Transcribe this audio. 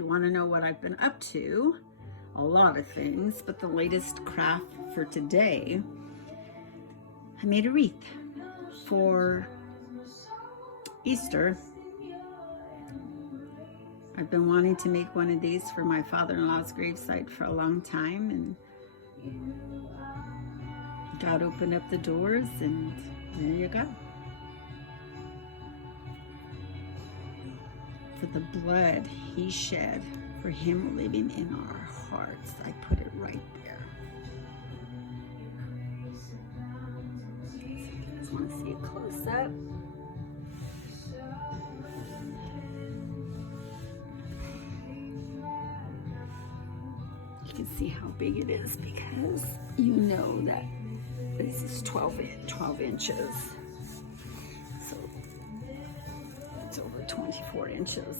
you want to know what I've been up to, a lot of things, but the latest craft for today, I made a wreath for Easter. I've been wanting to make one of these for my father-in-law's gravesite for a long time, and God opened up the doors, and there you go. For the blood he shed, for him living in our hearts. I put it right there. So you guys want to see it close up? You can see how big it is because you know that this is 12 inches. So it's over 24 inches.